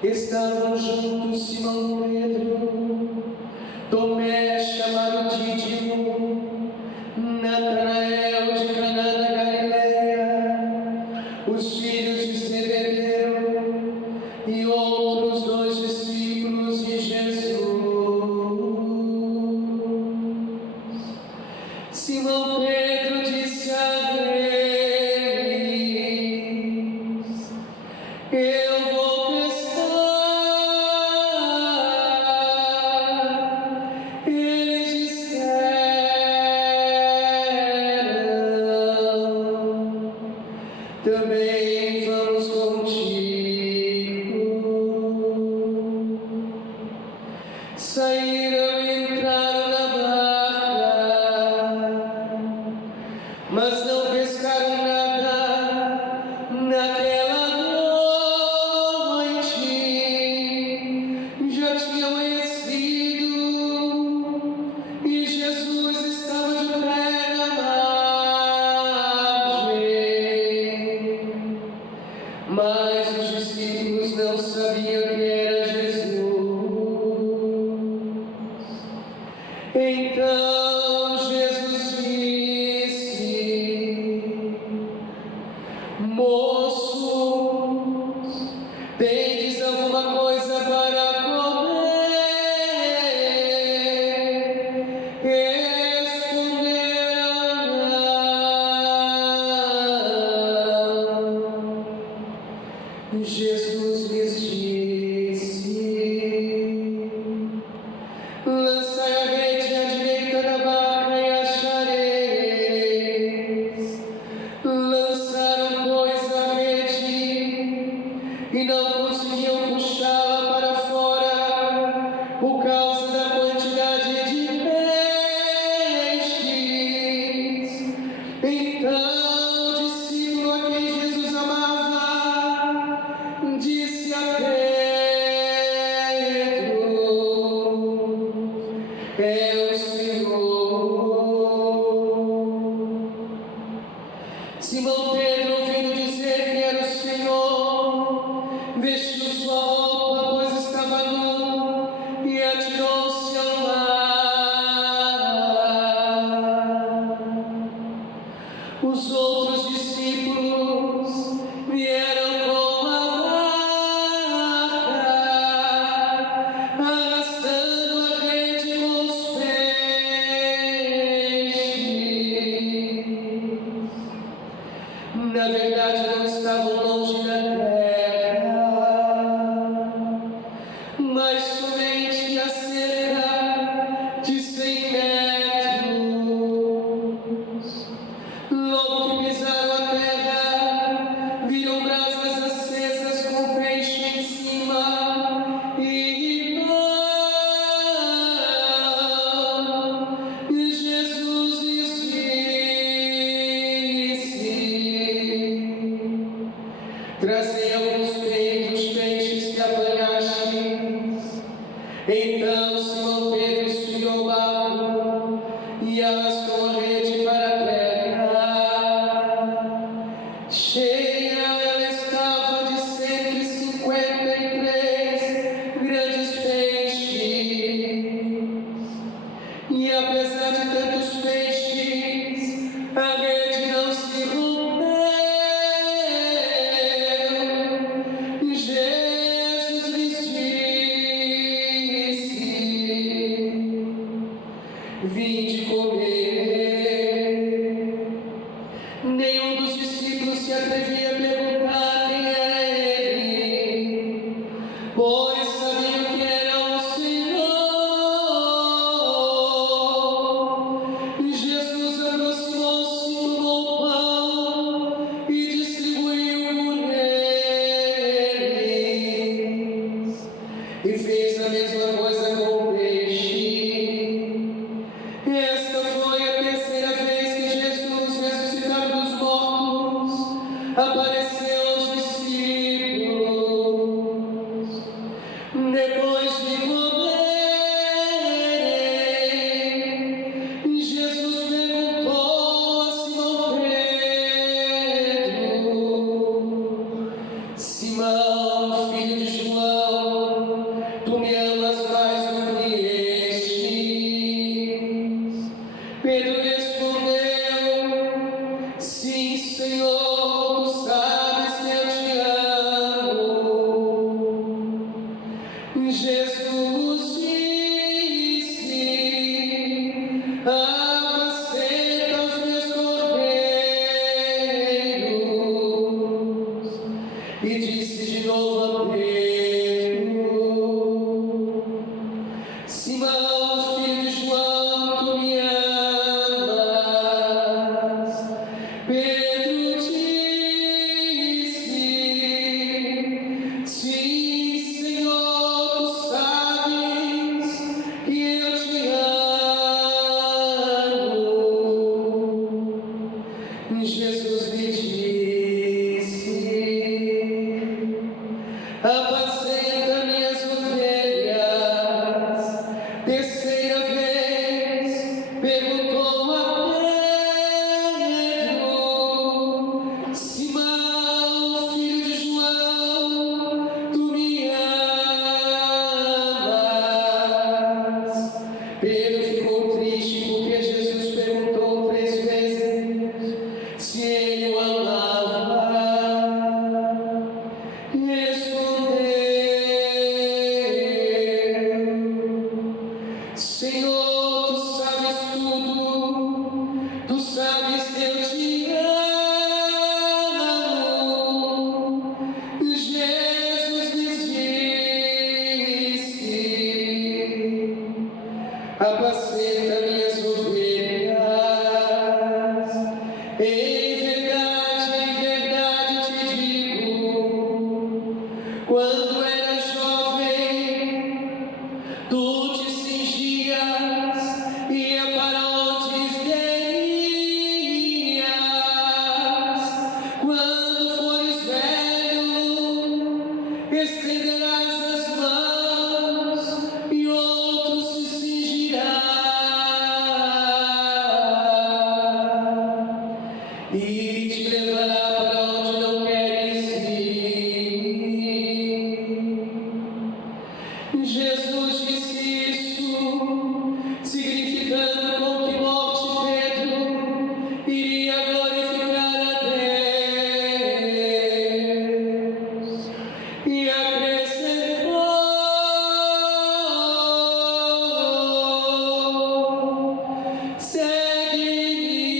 Estavam juntos Simão Pedro, Tomé chamado Dídimo, Natanael de Caná da Galileia, os filhos de Zebedeu e outros 2 discípulos de Jesus. Simão Pedro disse a eles: Eu vou pescar. Eles disseram: Também vamos contigo. Saíram e entraram na barca, mas não pescaram nada naquela noite. Já tinha amanhecido e Jesus estava de pé na margem, mas os discípulos não sabiam que era Jesus. Então Jesus disse: Moços, tendes alguma coisa para comer? Responderam: não. Jesus lhes disse: Lançai a rede à direita da barca e achareis. Lançaram, pois, a rede e não conseguiam puxá-la para fora por causa da quantidade de peixes. Então o discípulo a quem Jesus amava disse a Pedro: É o Senhor. Simão Pedro, ouvindo dizer que era o Senhor, vestiu sua roupa, pois estava nu, e atirou-se ao mar. Os outros discípulos vieram com a barca, arrastando a rede com os peixes. Na verdade, não estavam longe da terra, mas somente a cerca de 100 metros. Logo que pisaram a terra, viram brasas acesas com peixe em cima e pão. E Jesus lhes disse: Trazei alguns peixes que apanhastes. Então Simão Pedro esfriou o barco e arrastou a rede para a terra. Cheia ela estava de 153 grandes peixes. E apesar de tantos peixes, a rede não se rompeu. Jesus lhes disse: Vinde comer. Nenhum dos discípulos se atrevia a perguntar quem era ele, pois sabiam que era o Senhor. Jesus aproximou-se, tomou o pão e distribuiu por eles, e fez a mesma coisa com o peixe. Esta foi a terceira vez que Jesus, ressuscitado dos mortos, apareceu aos discípulos. Jesus disse: apacenta os meus cordeiros. E disse de novo a Pedro: Simão, filho de João, tu me amas? Pedro disse: sim, Senhor, tu sabes que eu te amo. Jesus lhe disse: apacenta minhas ovelhas. Terceira vez perguntou a Pedro: Simão, filho de João, tu me amas? Pedro ficou triste porque Jesus perguntou 3 vezes se ele o amava. Respondeu: Senhor, tu sabes tudo, tu sabes que eu te amo. Jesus lhes disse: apacenta minhas ovelhas. Em verdade te digo, quando era jovem, tu te cingias e ia para onde querias. Quando fores velho, estenderás as mãos e outro se cingirá e te levará para onde não queres ir. Jesus disse isso, significando com que morte Pedro iria glorificar a Deus. E acrescentou: segue-me.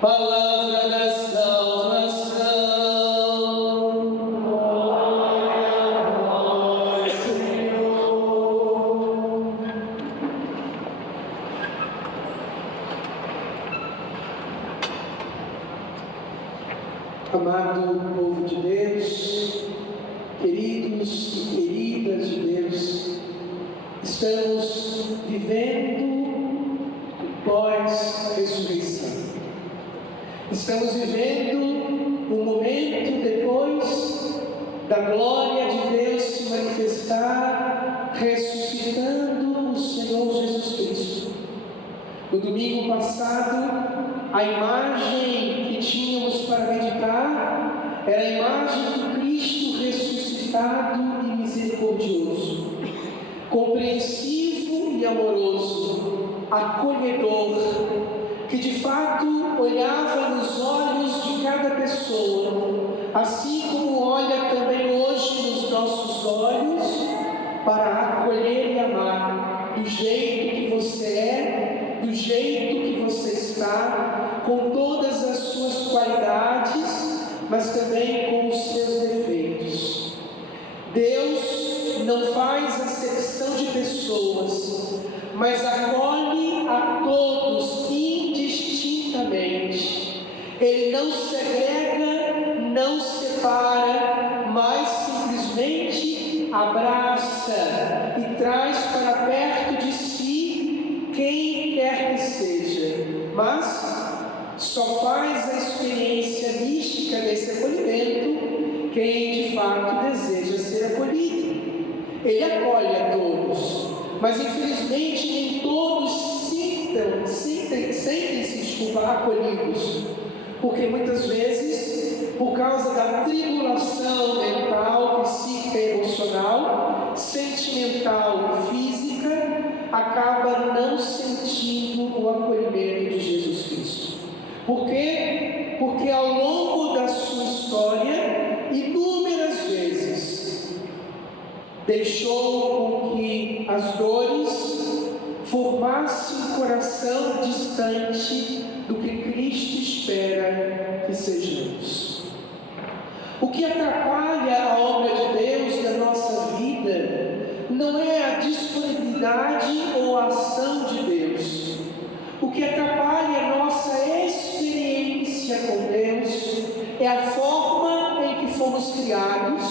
Palavra da salvação. Amado povo de Deus, queridos e queridas de Deus, estamos vivendo pós-ressurreição. Estamos vivendo um momento depois da glória de Deus se manifestar, ressuscitando o Senhor Jesus Cristo. No domingo passado, a imagem que tínhamos para meditar era a imagem do Cristo ressuscitado e misericordioso, compreensivo e amoroso, acolhedor, que de fato olhava nos olhos de cada pessoa, assim como olha também hoje nos nossos olhos, para acolher e amar do jeito que você é, do jeito que você está, com todas as suas qualidades, mas também com os seus defeitos. Deus não faz acepção de pessoas, mas acolhe a todos indistintamente. Ele não segrega, não separa, mas simplesmente abraça e traz para perto de si quem quer que seja, mas só faz a experiência mística desse acolhimento quem de fato deseja ser acolhido. Ele acolhe a todos, mas infelizmente nem todos sentem-se acolhidos, porque muitas vezes, por causa da tribulação mental, psíquica, emocional, sentimental e física, acaba não sentindo o acolhimento de Jesus Cristo. Por quê? Porque ao longo da sua história, inúmeras vezes, deixou com que as dores formassem um coração distante do que Cristo espera que sejamos. O que atrapalha a obra de Deus na nossa vida não é a disponibilidade ou a ação de Deus. O que atrapalha a nossa experiência com Deus é a forma em que fomos criados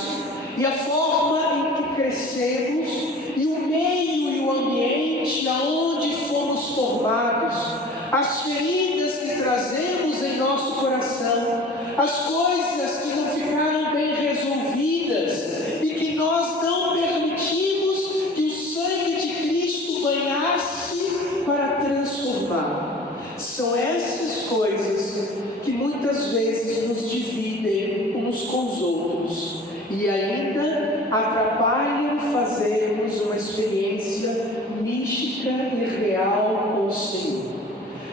e a forma em que crescemos e o meio e o ambiente aonde fomos formados, as feridas que trazemos em nosso coração, as coisas que não ficaram bem resolvidas e que nós não permitimos que o sangue de Cristo banhasse para transformar. São essas coisas que muitas vezes nos dividem uns com os outros e ainda atrapalham fazermos uma experiência mística e real com o Senhor.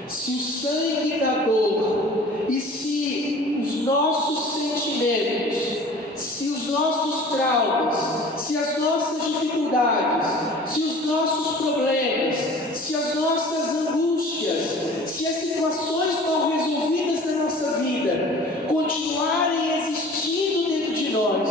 Se o sangue da dor e se os nossos sentimentos, se os nossos traumas, se as nossas dificuldades, se os nossos problemas, se as nossas angústias, se as situações mal resolvidas da nossa vida continuarem existindo dentro de nós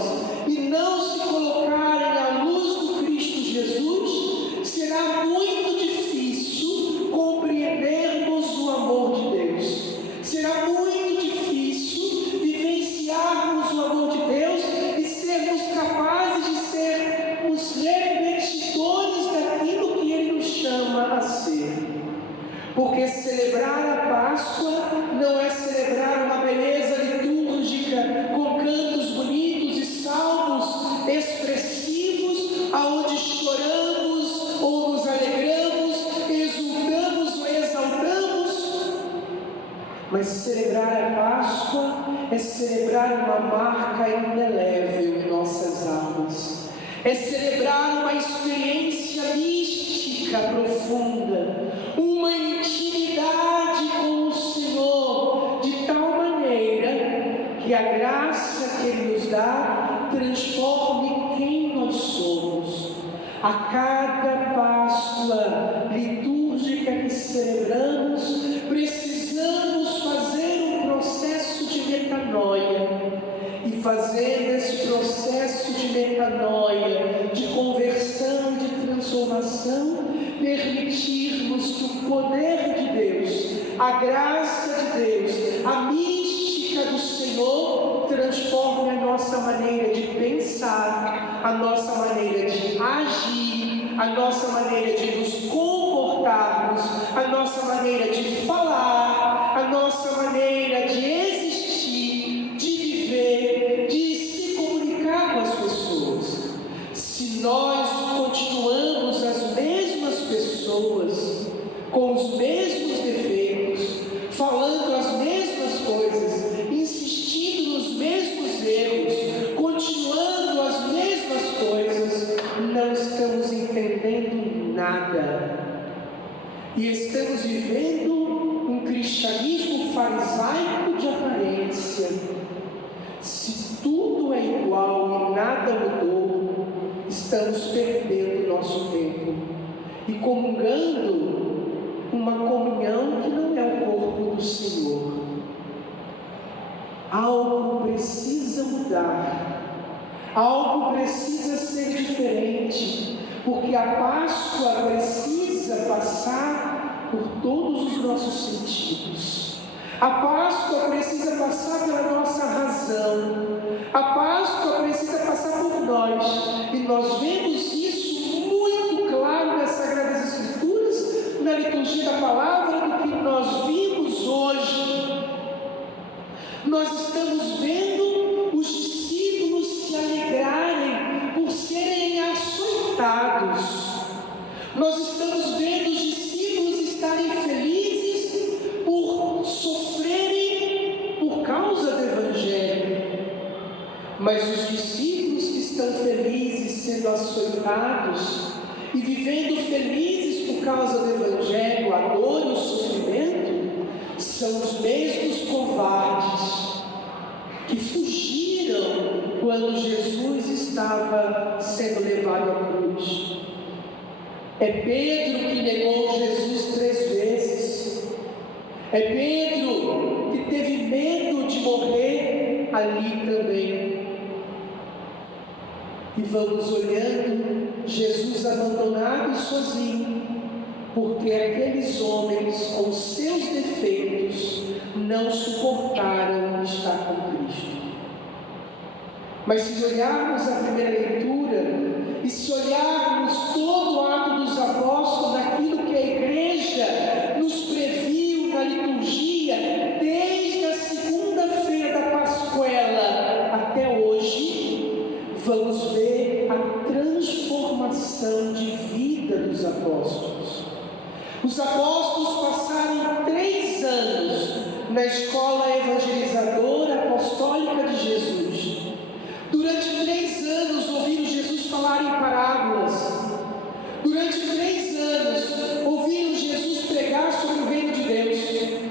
e não se colocarem à luz do Cristo Jesus, será muito difícil compreendermos o amor de Deus. Será muito difícil vivenciarmos o amor de Deus e sermos capazes de sermos repetidores daquilo que Ele nos chama a ser. Porque celebrar a Páscoa não é celebrar uma beleza litúrgica com cantos bonitos e salmos expressivos, aonde choramos ou nos alegramos, exultamos ou exaltamos. Mas celebrar a Páscoa é celebrar uma marca indelével em nossas almas. É celebrar uma experiência mística profunda, uma intimidade com o Senhor, de tal maneira que a graça que Ele nos dá transforme quem nós somos. A cada Páscoa litúrgica que celebramos, precisamos fazer um processo de metanoia. E fazendo esse processo de metanoia, de conversão e de transformação, permitirmos que o poder de Deus, a graça de Deus, a mística do Senhor transforme a nossa maneira de pensar, a nossa maneira de agir, a nossa maneira de nos comportarmos, a nossa maneira de falar, a nossa maneira de existir, de viver, de se comunicar com as pessoas. Se nós continuamos as mesmas pessoas, com os mesmos defeitos, falando as mesmas coisas, insistindo nos mesmos erros, continuando as mesmas coisas, não estamos entendendo nada. E estamos vivendo um cristianismo farisaico de aparência. Se tudo é igual e nada mudou, estamos perdendo nosso tempo e comungando uma comunhão que não é o corpo do Senhor. Algo precisa mudar, algo precisa ser diferente, porque a Páscoa precisa passar por todos os nossos sentidos. A Páscoa precisa passar pela nossa razão. A Páscoa precisa passar por nós. E nós vemos isso muito claro nas Sagradas Escrituras, na liturgia da palavra, do que nós vimos hoje. Nós estamos vendo os discípulos se alegrarem por serem açoitados. Nós estamos vendo os discípulos estarem felizes por sofrerem por causa do Evangelho. Mas os discípulos que estão felizes sendo açoitados e vivendo felizes por causa do Evangelho, a dor e o sofrimento, são os mesmos covardes estava sendo levado à cruz. É Pedro que negou Jesus 3 vezes. É Pedro que teve medo de morrer ali também. E vamos olhando Jesus abandonado e sozinho, porque aqueles homens com seus defeitos não suportaram estar com Cristo. Mas se olharmos a primeira leitura, e se olharmos todo o Atos dos Apóstolos, naquilo que a igreja nos previu na liturgia, desde a segunda-feira da Pascuela até hoje, vamos ver a transformação de vida dos apóstolos. Os apóstolos passaram 3 anos na escola evangelizadora apostólica de Jesus. Durante 3 anos ouviram Jesus falar em parábolas. Durante 3 anos ouviram Jesus pregar sobre o reino de Deus,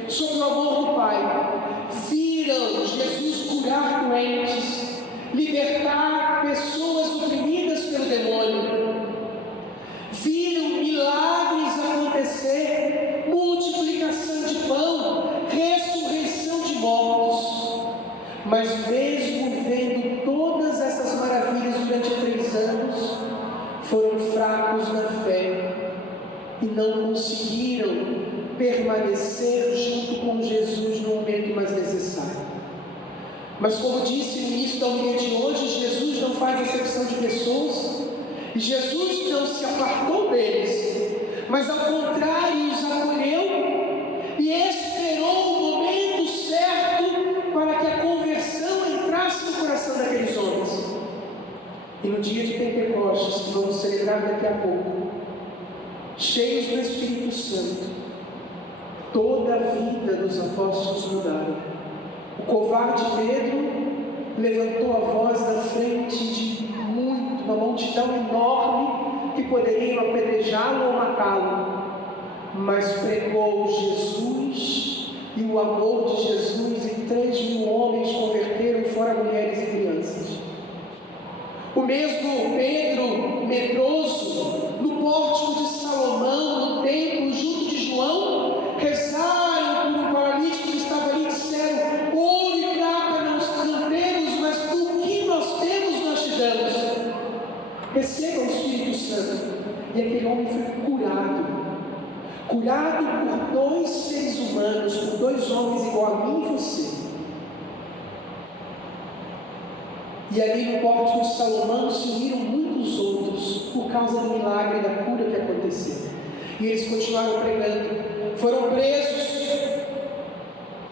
sobre o amor do Pai. Viram Jesus curar doentes, libertar pessoas oprimidas pelo demônio. Viram milagres acontecer, multiplicação de pão, ressurreição de mortos. Mas mesmo vendo todas essas maravilhas durante 3 anos, foram fracos na fé e não conseguiram permanecer junto com Jesus no momento mais necessário. Mas como disse no início da homilia de hoje, Jesus não faz acepção de pessoas, e Jesus não se apartou deles, mas ao contrário os acolheu e esperou o momento certo para que a conversão entrasse no coração daqueles homens. E no dia de Pentecostes, que vamos celebrar daqui a pouco, cheios do Espírito Santo, toda a vida dos apóstolos mudaram. O covarde Pedro levantou a voz na frente de uma multidão enorme que poderiam apedrejá-lo ou matá-lo, mas pregou Jesus e o amor de Jesus, e 3.000 homens converteram, fora mulheres e crianças. O mesmo Pedro, medroso, no pórtico de Salomão, no templo, junto de João, rezaram por um paralítico que estava ali e disseram: ouro e prata não temos, mas o que nós temos nós te damos. Receba o Espírito Santo. E aquele homem foi curado por 2 seres humanos, por 2 homens igual a mim e você. E ali no pórtico de Salomão se uniram muitos outros por causa do milagre da cura que aconteceu. E eles continuaram pregando. Foram presos.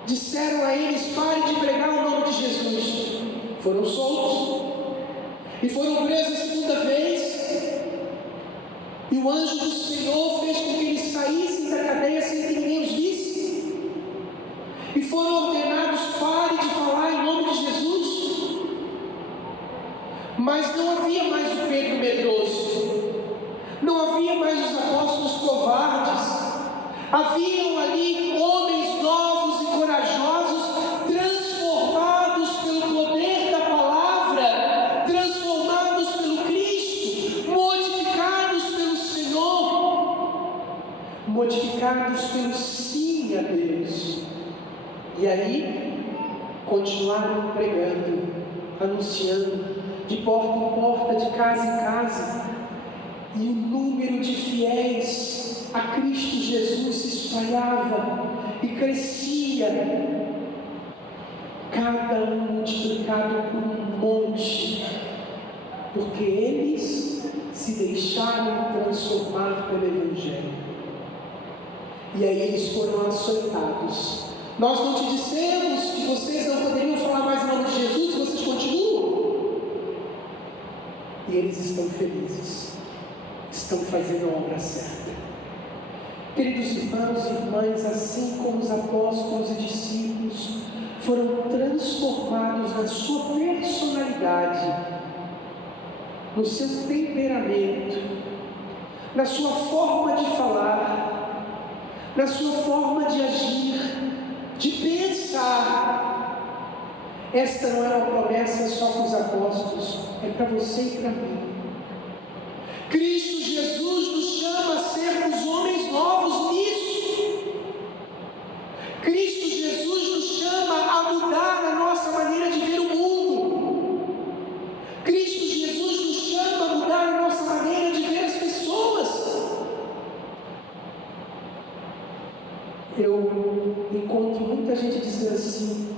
Disseram a eles: parem de pregar o nome de Jesus. Foram soltos. E foram presos a segunda vez. E o anjo do Senhor fez com que eles saíssem da cadeia sem que ninguém os visse. E foram ordenados: parem de falar em nome de Jesus. Mas não havia mais o Pedro medroso, não havia mais os apóstolos covardes. Haviam ali homens novos e corajosos, transformados pelo poder da palavra, transformados pelo Cristo, modificados pelo Senhor, modificados pelo sim a Deus. E aí continuaram pregando, anunciando, de porta em porta, de casa em casa, e o número de fiéis a Cristo Jesus se espalhava e crescia, cada um multiplicado por um monte, porque eles se deixaram transformar pelo Evangelho. E aí eles foram açoitados. Nós não te dissemos que vocês não poderiam falar mais em nome de Jesus, vocês continuam. E eles estão felizes, estão fazendo a obra certa. Queridos irmãos e irmãs, assim como os apóstolos e discípulos foram transformados na sua personalidade, no seu temperamento, na sua forma de falar, na sua forma de agir, de pensar, Esta não é uma promessa só para os apóstolos, é para você e para mim. Cristo Jesus nos chama a sermos homens novos nisso. Cristo Jesus nos chama a mudar a nossa maneira de ver o mundo. Cristo Jesus nos chama a mudar a nossa maneira de ver as pessoas. Eu encontro muita gente dizendo assim: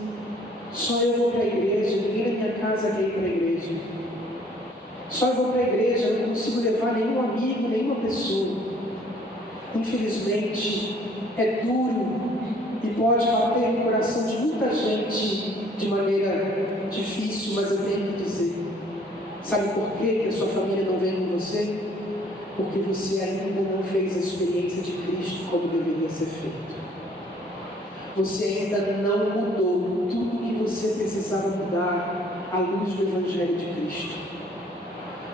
só eu vou para a igreja, ninguém na minha casa quer ir para a igreja. Só eu vou para a igreja, eu não consigo levar nenhum amigo, nenhuma pessoa. Infelizmente, é duro e pode bater no coração de muita gente de maneira difícil, mas eu tenho que dizer. Sabe por quê que a sua família não vem com você? Porque você ainda não fez a experiência de Cristo como deveria ser feito. Você ainda não mudou tudo que você precisava mudar à luz do Evangelho de Cristo.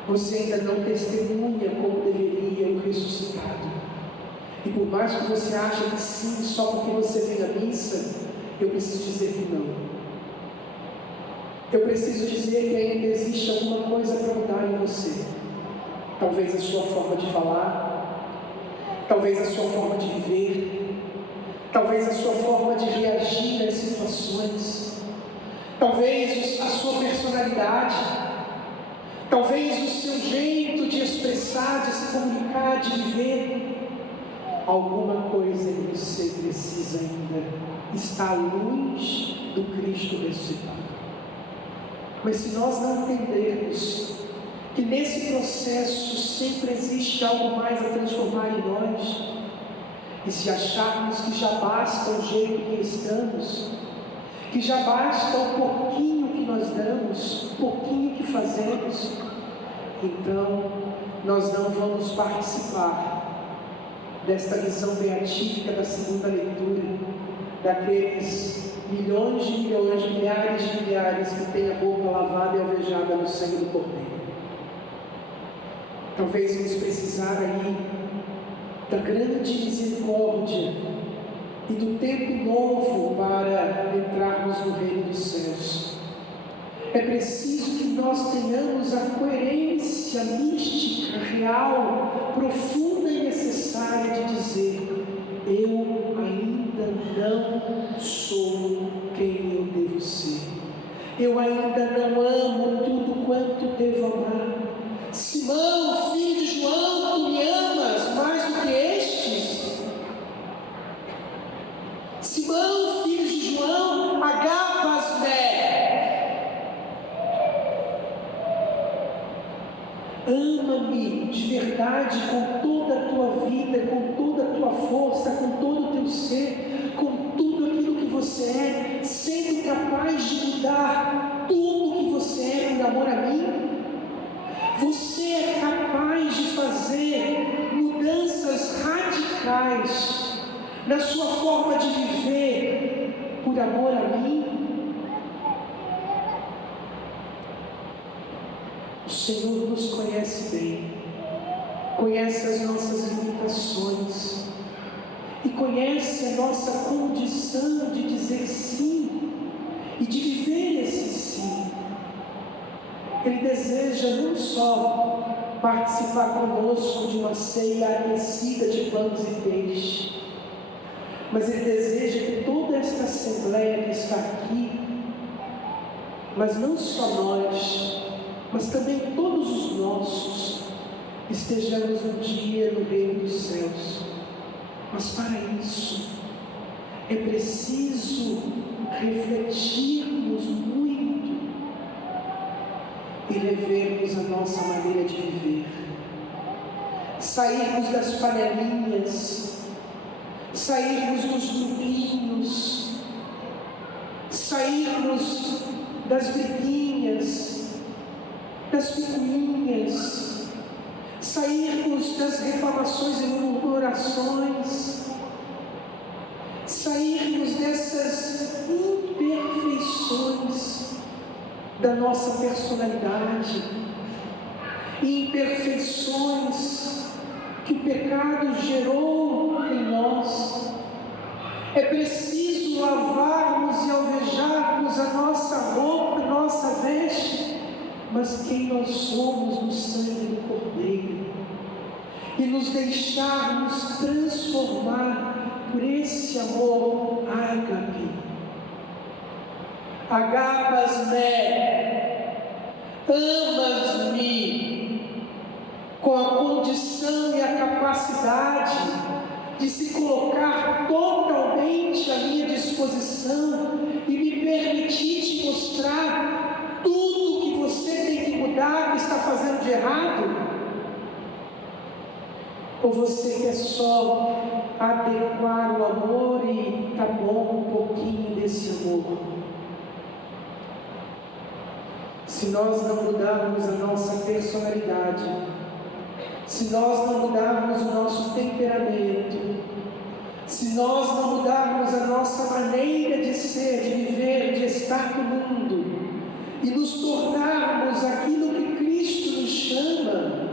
Você ainda não testemunha como deveria o ressuscitado. E por mais que você ache que sim, só porque você vem à missa, eu preciso dizer que não. Eu preciso dizer que ainda existe alguma coisa para mudar em você. Talvez a sua forma de falar, talvez a sua forma de viver, talvez a sua forma de reagir às situações, talvez a sua personalidade, talvez o seu jeito de expressar, de se comunicar, de viver. Alguma coisa em você precisa ainda estar à luz do Cristo ressuscitado. Mas se nós não entendermos que nesse processo sempre existe algo mais a transformar em nós, e se acharmos que já basta o jeito que estamos, que já basta o pouquinho que nós damos, o pouquinho que fazemos, então nós não vamos participar desta visão beatífica da segunda leitura, daqueles milhões de milhões, milhares de milhares que têm a roupa lavada e alvejada no sangue do Cordeiro. Talvez vamos precisar aí da grande misericórdia e do tempo novo para entrarmos no reino dos céus. É preciso que nós tenhamos a coerência mística, real, profunda e necessária de dizer: eu ainda não sou quem eu devo ser. Eu ainda não amo tudo quanto devo amar. Simão, filho de João, tu me amas mais do que estes? Simão, filho de João, agapas-me. Ama-me de verdade com toda a tua vida, com toda a tua força, com todo o teu ser, com tudo aquilo que você é, sendo capaz de mudar tudo que você é por amor a mim. Você é capaz de fazer mudanças radicais na sua forma de viver por amor a mim? O Senhor nos conhece bem, conhece as nossas limitações e conhece a nossa condição de dizer sim e de viver esse sim. Ele deseja não só participar conosco de uma ceia aquecida de pães e peixe, mas Ele deseja que toda esta assembleia que está aqui, mas não só nós, mas também todos os nossos, estejamos um dia no reino dos céus. Mas para isso, é preciso refletirmos muito e revermos a nossa maneira de viver, sairmos das panelinhas, sairmos dos grupinhos, sairmos das briguinhas, das picuinhas, sairmos das reclamações e murmurações, sairmos dessas imperfeições da nossa personalidade, imperfeições que o pecado gerou em nós. É preciso lavarmos e alvejarmos a nossa roupa Agapas-me, amas-me, com a condição e a capacidade de se colocar totalmente à minha disposição e me permitir te mostrar tudo que você tem que mudar, que está fazendo de errado? Ou você quer só adequar o amor e tá bom um pouquinho desse amor? Se nós não mudarmos a nossa personalidade, se nós não mudarmos o nosso temperamento, se nós não mudarmos a nossa maneira de ser, de viver, de estar no mundo, e nos tornarmos aquilo que Cristo nos chama,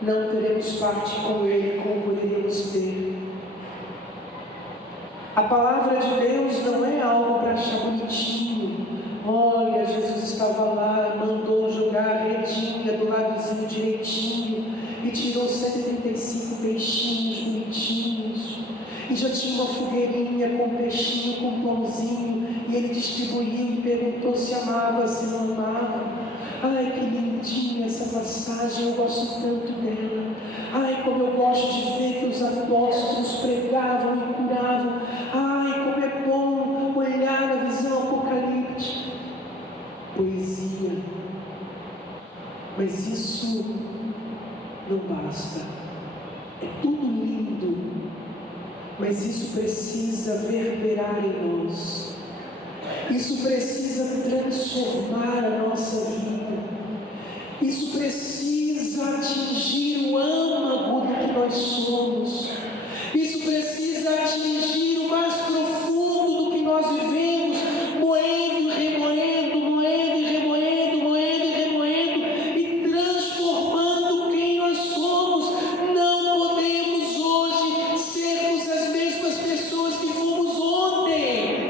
não teremos parte com Ele como poderíamos ter. A palavra de Deus não é algo para achar bonitinho. Olha, Jesus estava lá, mandou jogar a redinha do ladozinho direitinho e tirou 135 peixinhos bonitinhos, e já tinha uma fogueirinha com peixinho, com pãozinho, e ele distribuiu e perguntou se amava, se não amava. Ai, que lindinha essa passagem, eu gosto tanto dela. Ai, como eu gosto de ver que os apóstolos pregavam e curavam. Ai, como é bom olhar na visão apocalíptica. Poesia. Mas isso não basta. É tudo lindo, mas isso precisa verberar em nós. Isso precisa transformar a nossa vida. Isso precisa atingir o âmago do que nós somos. Isso precisa atingir o mais profundo do que nós vivemos, moendo e remoendo, moendo e remoendo, moendo e remoendo, e transformando quem nós somos. Não podemos hoje sermos as mesmas pessoas que fomos ontem.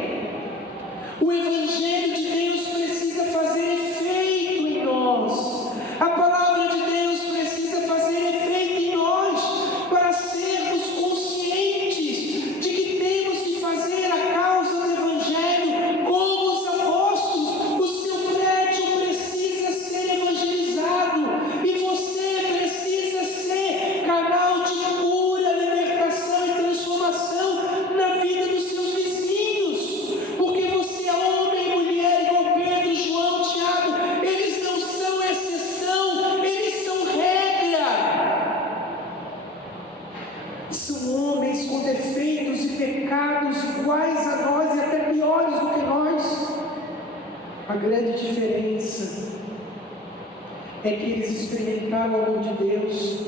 O Evangelho de Deus precisa fazer efeito em nós. A palavra de Deus precisa fazer efeito em nós para sermos conscientes de que temos que fazer a causa do Evangelho como os apóstolos. O seu prédio precisa ser evangelizado e você precisa ser canal de cura, libertação e transformação na vida dos seus vizinhos, porque você é homem e mulher igual Pedro, João, Tiago. Eles não são exceção, eles são regra. São homens com defeitos e pecados iguais a nós e até piores do que nós. A grande diferença é que eles experimentaram o amor de Deus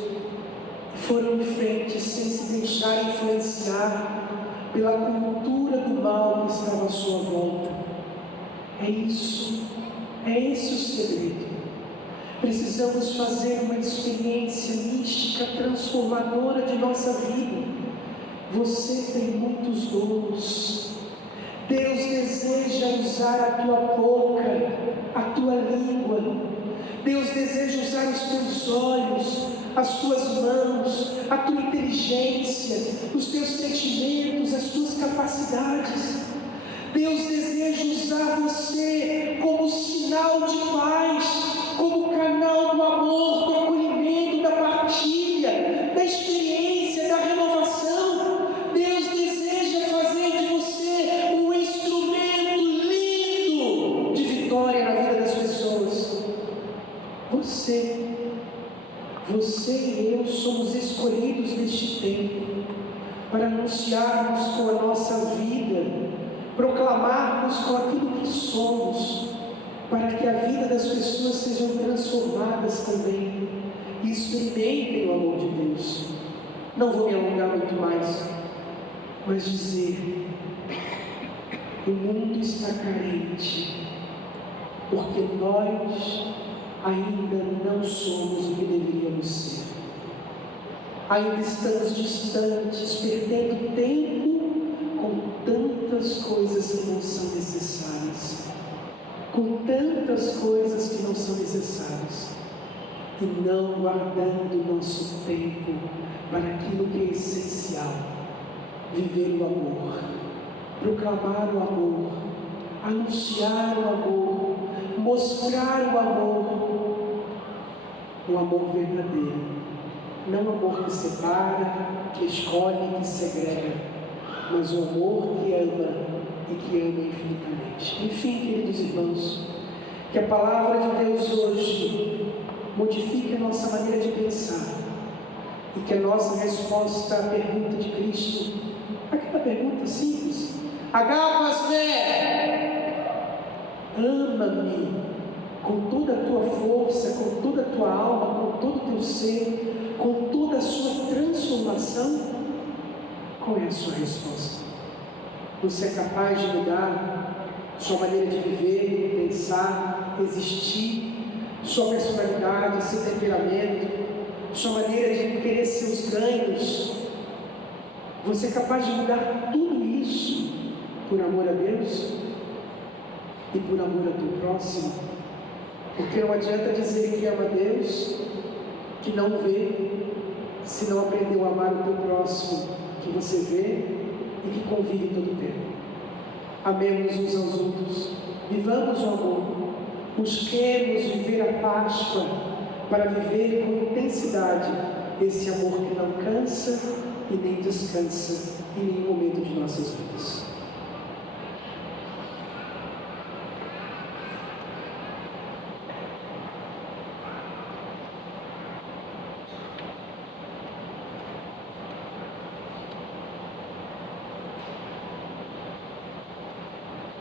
e foram em frente sem se deixar influenciar pela cultura do mal que estava à sua volta. É isso, é esse o segredo. Precisamos fazer uma experiência mística transformadora de nossa vida. Você tem muitos dons. Deus deseja usar a tua boca, a tua língua. Deus deseja usar os teus olhos, as tuas mãos, a tua inteligência, os teus sentimentos, as tuas capacidades. Deus deseja usar você como sinal de paz, como canal do amor, do acolhimento, da partilha, da experiência, da renovação. Deus deseja fazer de você um instrumento lindo de vitória na vida das pessoas. Você e eu somos escolhidos neste tempo para anunciarmos com a nossa vida, proclamarmos com aquilo que somos, para que a vida das pessoas sejam transformadas também e experimentem o amor de Deus. Não vou me alongar muito mais, mas dizer: o mundo está carente, porque nós ainda não somos o que deveríamos ser. Ainda estamos distantes, perdendo tempo com tantas coisas que não são necessárias, com tantas coisas que não são necessárias, e não guardando nosso tempo para aquilo que é essencial: viver o amor, proclamar o amor, anunciar anunciar o amor, mostrar o amor verdadeiro, não o amor que separa, que escolhe, que segrega, mas o amor que ama e que ama infinitamente. Enfim, queridos irmãos, que a palavra de Deus hoje modifique a nossa maneira de pensar e que a nossa resposta à pergunta de Cristo, aquela pergunta simples, agapas ama-me com toda a tua força, com toda a tua alma, com todo o teu ser, com toda a sua transformação. Qual é a sua resposta? Você é capaz de mudar sua maneira de viver, pensar, existir, sua personalidade, seu temperamento, sua maneira de querer seus ganhos? Você é capaz de mudar tudo isso por amor a Deus e por amor ao teu próximo? Porque não adianta dizer que ama Deus, que não vê, se não aprendeu a amar o teu próximo, que você vê e que convive todo o tempo. Amemos uns aos outros, vivamos o amor, busquemos viver a Páscoa para viver com intensidade esse amor que não cansa e nem descansa em nenhum momento de nossas vidas.